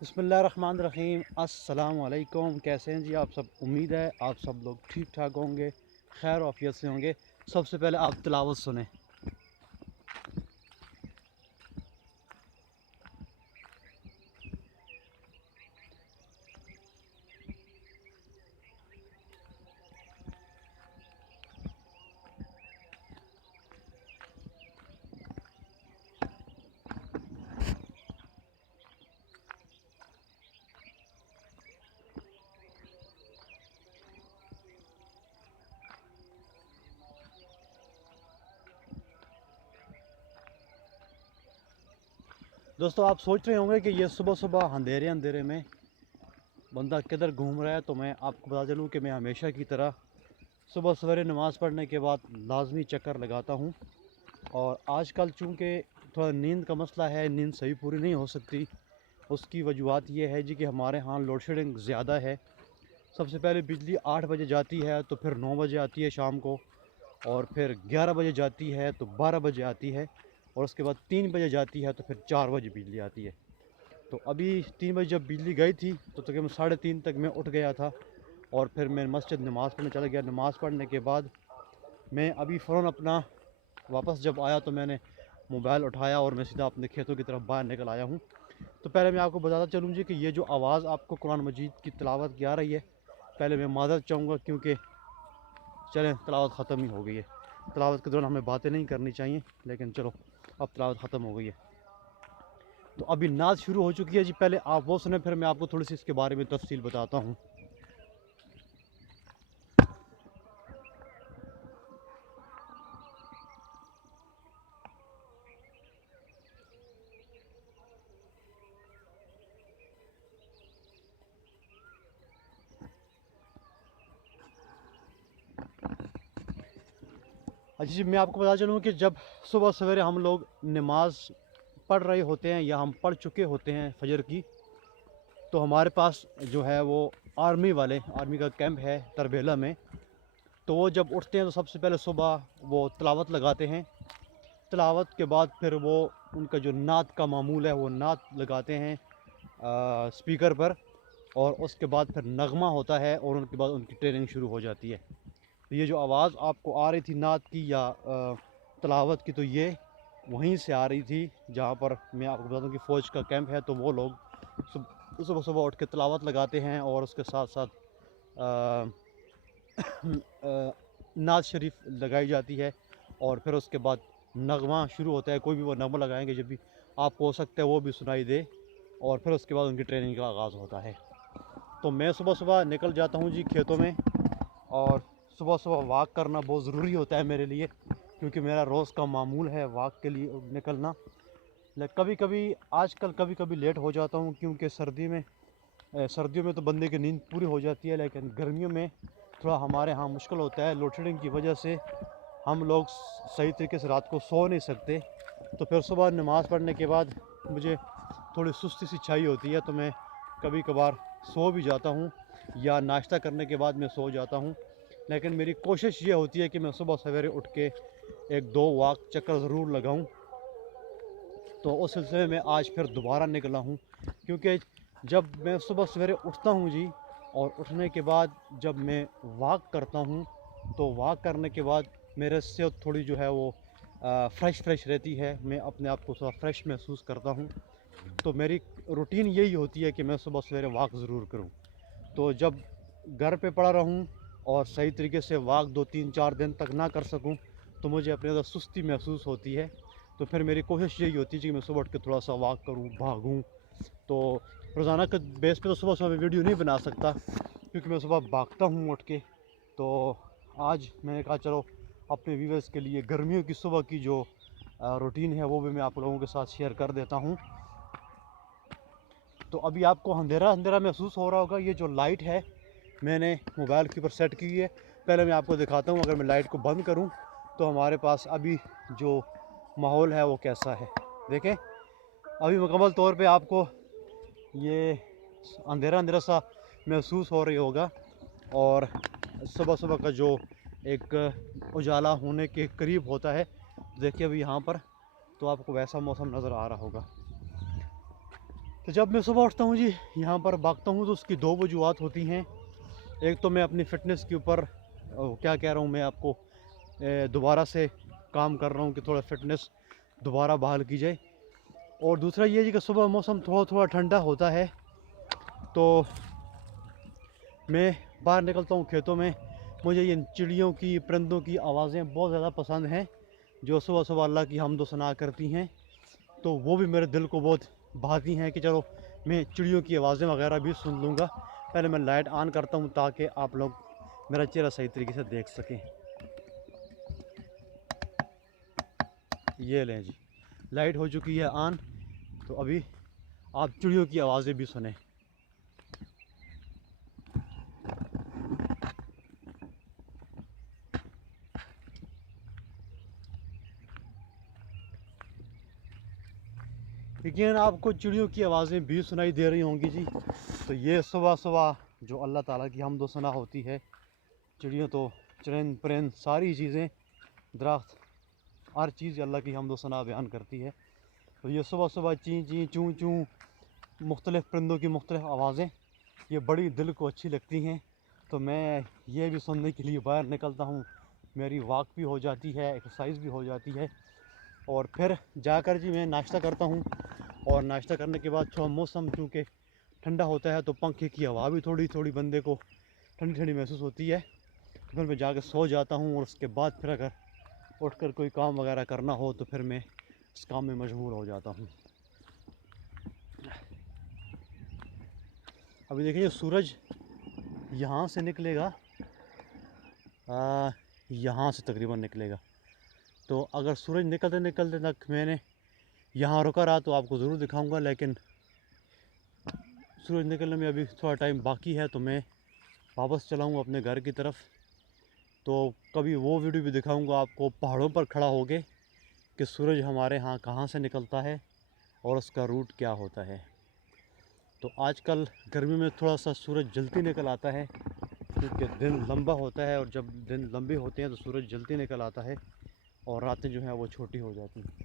बिस्मिल्लाहिर्रहमानिर्रहीम। अस्सलाम वालेकुम। कैसे हैं जी आप सब? उम्मीद है आप सब लोग ठीक ठाक होंगे, खैर आफियत से होंगे। सबसे पहले आप तिलावत सुने। दोस्तों, आप सोच रहे होंगे कि ये सुबह सुबह अंधेरे अंधेरे में बंदा किधर घूम रहा है। तो मैं आपको बता चलूँ कि मैं हमेशा की तरह सुबह सवेरे नमाज़ पढ़ने के बाद लाजमी चक्कर लगाता हूँ। और आजकल चूँकि थोड़ा नींद का मसला है, नींद सही पूरी नहीं हो सकती। उसकी वजूहत ये है जी कि हमारे यहाँ लोड शेडिंग ज़्यादा है। सबसे पहले बिजली 8 बजे जाती है, तो फिर 9 बजे आती है शाम को, और फिर 11 बजे जाती है तो 12 बजे आती है, और उसके बाद 3 बजे जाती है तो फिर 4 बजे बिजली आती है। तो अभी 3 बजे जब बिजली गई थी तो तकरीबन 3:30 तक मैं उठ गया था, और फिर मैं मस्जिद नमाज़ पढ़ने चला गया। नमाज़ पढ़ने के बाद मैं अभी फ़ौरन अपना वापस जब आया तो मैंने मोबाइल उठाया और मैं सीधा अपने खेतों की तरफ बाहर निकल आया हूँ। तो पहले मैं आपको बताता चलूँ जी कि ये जो आवाज़ आपको कुरान मजीद की तिलावत की आ रही है, पहले मैं माज़रत चाहूँगा, क्योंकि चलें तिलावत ख़त्म ही हो गई है। तिलावत के दौरान हमें बातें नहीं करनी चाहिए, लेकिन चलो अब तिलावत ख़त्म हो गई है। तो अभी नाच शुरू हो चुकी है जी। पहले आप वो सुने, फिर मैं आपको थोड़ी सी इसके बारे में तफसील बताता हूँ। अच्छा जी, मैं आपको बता चलूँ कि जब सुबह सवेरे हम लोग नमाज पढ़ रहे होते हैं या हम पढ़ चुके होते हैं फजर की, तो हमारे पास जो है वो आर्मी का कैंप है तरबेला में। तो वो जब उठते हैं तो सबसे पहले सुबह वो तिलावत लगाते हैं। तिलावत के बाद फिर वो उनका जो नात का मामूल है वो नात लगाते हैं स्पीकर पर, और उसके बाद फिर नगमा होता है, और उनके बाद उनकी ट्रेनिंग शुरू हो जाती है। तो ये जो आवाज़ आपको आ रही थी नात की या तिलावत की, तो ये वहीं से आ रही थी जहाँ पर मैं आपको बता दूँ कि फ़ौज का कैंप है। तो वो लोग सुबह सुबह उठ के तिलावत लगाते हैं, और उसके साथ साथ नात शरीफ लगाई जाती है, और फिर उसके बाद नगमा शुरू होता है। कोई भी वो नगमा लगाएंगे जब भी आपको हो सकता है वो भी सुनाई दे, और फिर उसके बाद उनकी ट्रेनिंग का आगाज़ होता है। तो मैं सुबह सुबह निकल जाता हूँ जी खेतों में, और सुबह सुबह वॉक करना बहुत ज़रूरी होता है मेरे लिए, क्योंकि मेरा रोज़ का मामूल है वॉक के लिए निकलना। लेकिन कभी कभी आजकल कभी कभी लेट हो जाता हूँ, क्योंकि सर्दियों में तो बंदे की नींद पूरी हो जाती है, लेकिन गर्मियों में थोड़ा हमारे यहाँ मुश्किल होता है। लोड शेडिंग की वजह से हम लोग सही तरीके से रात को सो नहीं सकते। तो फिर सुबह नमाज़ पढ़ने के बाद मुझे थोड़ी सुस्ती सी छाई होती है, तो मैं कभी कभार सो भी जाता हूँ, या नाश्ता करने के बाद मैं सो जाता हूँ। लेकिन मेरी कोशिश ये होती है कि मैं सुबह सवेरे उठ के एक दो वॉक चक्कर ज़रूर लगाऊँ। तो उस सिलसिले में आज फिर दोबारा निकला हूँ, क्योंकि जब मैं सुबह सवेरे उठता हूँ जी, और उठने के बाद जब मैं वॉक करता हूँ, तो वॉक करने के बाद मेरे सेहत थोड़ी जो है वो फ़्रेश रहती है। मैं अपने आप को थोड़ा फ्रेश महसूस करता हूँ। तो मेरी रूटीन यही होती है कि मैं सुबह सवेरे वॉक ज़रूर करूँ। तो जब घर पे पड़ा रहूँ और सही तरीके से वॉक 2 3 4 दिन तक ना कर सकूँ, तो मुझे अपने अंदर सुस्ती महसूस होती है। तो फिर मेरी कोशिश यही होती है कि मैं सुबह उठ के थोड़ा सा वॉक करूँ, भागूँ। तो रोज़ाना के बेस पे तो सुबह सुबह मैं वीडियो नहीं बना सकता, क्योंकि मैं सुबह भागता हूँ उठ के। तो आज मैंने कहा चलो अपने व्यूवर्स के लिए गर्मियों की सुबह की जो रूटीन है वो भी मैं आप लोगों के साथ शेयर कर देता हूँ। तो अभी आपको अंधेरा अंधेरा महसूस हो रहा होगा। ये जो लाइट है मैंने मोबाइल के ऊपर सेट की है। पहले मैं आपको दिखाता हूँ, अगर मैं लाइट को बंद करूँ तो हमारे पास अभी जो माहौल है वो कैसा है। देखें, अभी मुकम्मल तौर पे आपको ये अंधेरा अंधेरा सा महसूस हो रही होगा, और सुबह सुबह का जो एक उजाला होने के करीब होता है, देखिए अभी यहाँ पर तो आपको वैसा मौसम नज़र आ रहा होगा। तो जब मैं सुबह उठता हूँ जी, यहाँ पर भागता हूँ, तो उसकी दो वजूहत होती हैं। एक तो मैं अपनी फ़िटनेस के ऊपर क्या कह रहा हूँ मैं आपको, दोबारा से काम कर रहा हूँ कि थोड़ा फ़िटनेस दोबारा बहाल की जाए। और दूसरा ये जी कि सुबह मौसम थोड़ा थोड़ा ठंडा होता है, तो मैं बाहर निकलता हूँ खेतों में। मुझे ये चिड़ियों की, परिंदों की आवाज़ें बहुत ज़्यादा पसंद हैं, जो सुबह सुबह अल्लाह की हमदो सना करती हैं। तो वो भी मेरे दिल को बहुत भाती हैं कि चलो मैं चिड़ियों की आवाज़ें वगैरह भी सुन लूँगा। पहले मैं लाइट ऑन करता हूँ ताकि आप लोग मेरा चेहरा सही तरीके से देख सकें। ये लें जी, लाइट हो चुकी है ऑन, तो अभी आप चिड़ियों की आवाज़ें भी सुने। यकीनन आपको चिड़ियों की आवाज़ें भी सुनाई दे रही होंगी जी। तो ये सुबह सुबह जो अल्लाह ताला की हमदो सना होती है, चिड़ियों तो चरिंद परिंद सारी चीज़ें, दरख्त, हर चीज़ अल्लाह की हमदो सना बयान करती है। तो ये सुबह सुबह चीं चीं चूँ चूँ मुख्तलिफ़ परिंदों की मुख्तलिफ़ आवाज़ें, ये बड़ी दिल को अच्छी लगती हैं। तो मैं ये भी सुनने के लिए बाहर निकलता हूँ। मेरी वॉक भी हो जाती है, एक्सरसाइज भी हो जाती है, और फिर जाकर जी मैं नाश्ता करता हूँ। और नाश्ता करने के बाद थोड़ा मौसम चूँकि ठंडा होता है, तो पंखे की हवा भी थोड़ी थोड़ी बंदे को ठंडी ठंडी महसूस होती है। तो फिर मैं जाकर सो जाता हूँ, और उसके बाद फिर अगर उठकर कोई काम वगैरह करना हो तो फिर मैं उस काम में मशगूल हो जाता हूँ। अभी देखिए सूरज यहाँ से निकलेगा, यहाँ से तकरीबन निकलेगा। तो अगर सूरज निकलते निकलते तक मैंने यहाँ रुका रहा तो आपको ज़रूर दिखाऊंगा, लेकिन सूरज निकलने में अभी थोड़ा टाइम बाकी है, तो मैं वापस चलाऊँगा अपने घर की तरफ। तो कभी वो वीडियो भी दिखाऊंगा आपको पहाड़ों पर खड़ा होके कि सूरज हमारे यहाँ कहाँ से निकलता है और उसका रूट क्या होता है। तो आजकल गर्मी में थोड़ा सा सूरज जल्दी निकल आता है, क्योंकि दिन लंबा होता है, और जब दिन लंबे होते हैं तो सूरज जल्दी निकल आता है और रातें जो हैं वो छोटी हो जाती हैं।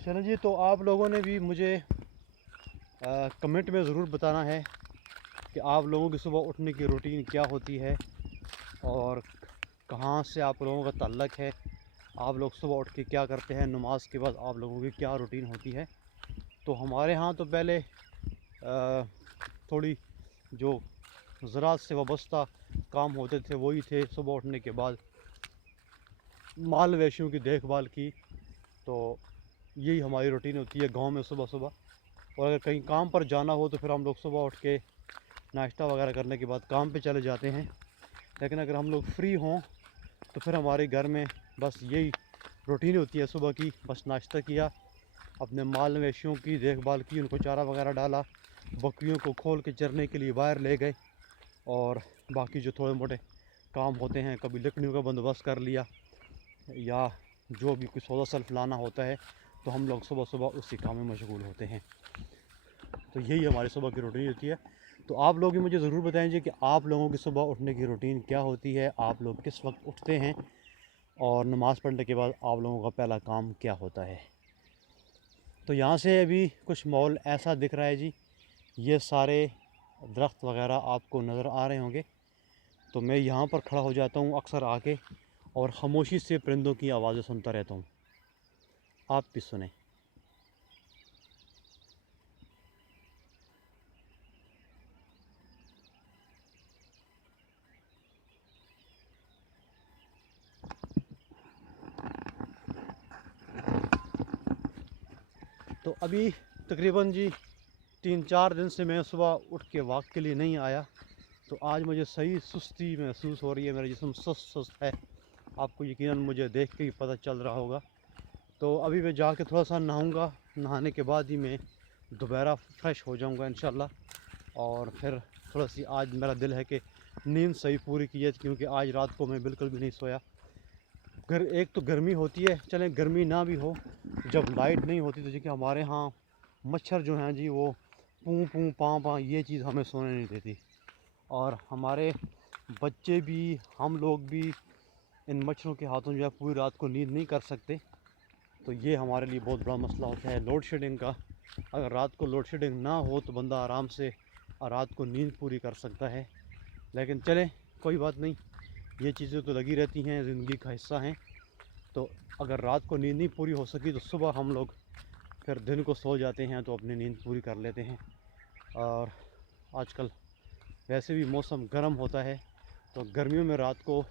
चलो जी, तो आप लोगों ने भी मुझे कमेंट में ज़रूर बताना है कि आप लोगों की सुबह उठने की रूटीन क्या होती है, और कहाँ से आप लोगों का ताल्लुक़ है। आप लोग सुबह उठ के क्या करते हैं, नमाज के बाद आप लोगों की क्या रूटीन होती है। तो हमारे यहाँ तो पहले थोड़ी जो ज़राअत से वाबस्ता काम होते थे वही थे। सुबह उठने के बाद माल मवेशियों की देखभाल की, तो यही हमारी रूटीन होती है गांव में सुबह सुबह। और अगर कहीं काम पर जाना हो तो फिर हम लोग सुबह उठ के नाश्ता वगैरह करने के बाद काम पे चले जाते हैं। लेकिन अगर हम लोग फ्री हों तो फिर हमारे घर में बस यही रूटीन होती है सुबह की। बस नाश्ता किया, अपने माल मवेशियों की देखभाल की, उनको चारा वगैरह डाला, बकरियों को खोल के चरने के लिए बाहर ले गए, और बाकी जो थोड़े मोटे काम होते हैं, कभी लकड़ियों का बंदोबस्त कर लिया, या जो भी कुछ सौदा सल्फ लाना होता है, तो हम लोग सुबह सुबह उसी काम में मशगूल होते हैं। तो यही हमारी सुबह की रूटीन होती है। तो आप लोग भी मुझे ज़रूर बताएंगे कि आप लोगों की सुबह उठने की रूटीन क्या होती है, आप लोग किस वक्त उठते हैं, और नमाज़ पढ़ने के बाद आप लोगों का पहला काम क्या होता है। तो यहाँ से अभी कुछ माहौल ऐसा दिख रहा है जी, ये सारे दरख्त वगैरह आपको नज़र आ रहे होंगे। तो मैं यहाँ पर खड़ा हो जाता हूँ अक्सर आके, और खामोशी से परिंदों की आवाज़ें सुनता रहता हूँ। आप भी सुने। तो अभी तकरीबन जी 3-4 दिन से मैं सुबह उठ के वॉक के लिए नहीं आया, तो आज मुझे सही सुस्ती महसूस हो रही है, मेरा जिस्म सुस्त सुस्त है। आपको यकीनन मुझे देख के ही पता चल रहा होगा। तो अभी मैं जाके थोड़ा सा नहाऊंगा, नहाने के बाद ही मैं दोबारा फ्रेश हो जाऊंगा इंशाल्लाह। और फिर थोड़ा सी आज मेरा दिल है कि नींद सही पूरी की है, क्योंकि आज रात को मैं बिल्कुल भी नहीं सोया। एक तो गर्मी होती है, चलें गर्मी ना भी हो, जब लाइट नहीं होती तो जी कि हमारे यहाँ मच्छर जो हैं जी वो पूँ पूँ पाँ पाँ ये चीज़ हमें सोने नहीं देती। और हमारे बच्चे भी, हम लोग भी इन मच्छरों के हाथों जो है पूरी रात को नींद नहीं कर सकते। तो ये हमारे लिए बहुत बड़ा मसला होता है लोड शेडिंग का। अगर रात को लोड शेडिंग ना हो तो बंदा आराम से रात को नींद पूरी कर सकता है। लेकिन चलें, कोई बात नहीं, ये चीज़ें तो लगी रहती हैं, ज़िंदगी का हिस्सा हैं। तो अगर रात को नींद नहीं पूरी हो सकी तो सुबह हम लोग फिर दिन को सो जाते हैं, तो अपनी नींद पूरी कर लेते हैं। और आजकल वैसे भी मौसम गर्म होता है, तो गर्मियों में रात को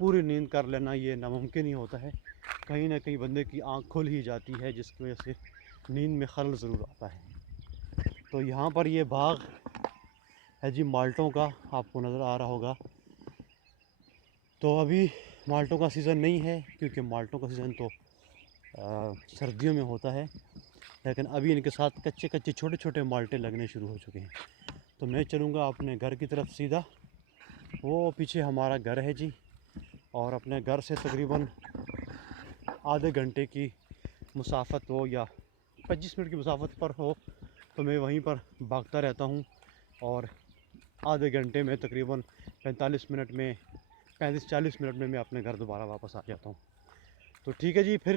पूरी नींद कर लेना ये नामुमकिन ही होता है। कहीं ना कहीं बंदे की आँख खुल ही जाती है, जिसकी वजह से नींद में खलल ज़रूर आता है। तो यहाँ पर ये बाग है जी माल्टों का, आपको नज़र आ रहा होगा। तो अभी माल्टों का सीज़न नहीं है, क्योंकि माल्टों का सीज़न तो सर्दियों में होता है। लेकिन अभी इनके साथ कच्चे कच्चे छोटे छोटे माल्टे लगने शुरू हो चुके हैं। तो मैं चलूँगा अपने घर की तरफ सीधा। वो पीछे हमारा घर है जी, और अपने घर से तकरीबन आधे घंटे की मुसाफत हो या 25 मिनट की मुसाफत पर हो, तो मैं वहीं पर भागता रहता हूँ। और आधे घंटे में तकरीबन 45 मिनट में, 35-40 मिनट में मैं अपने घर दोबारा वापस आ जाता हूँ। तो ठीक है जी, फिर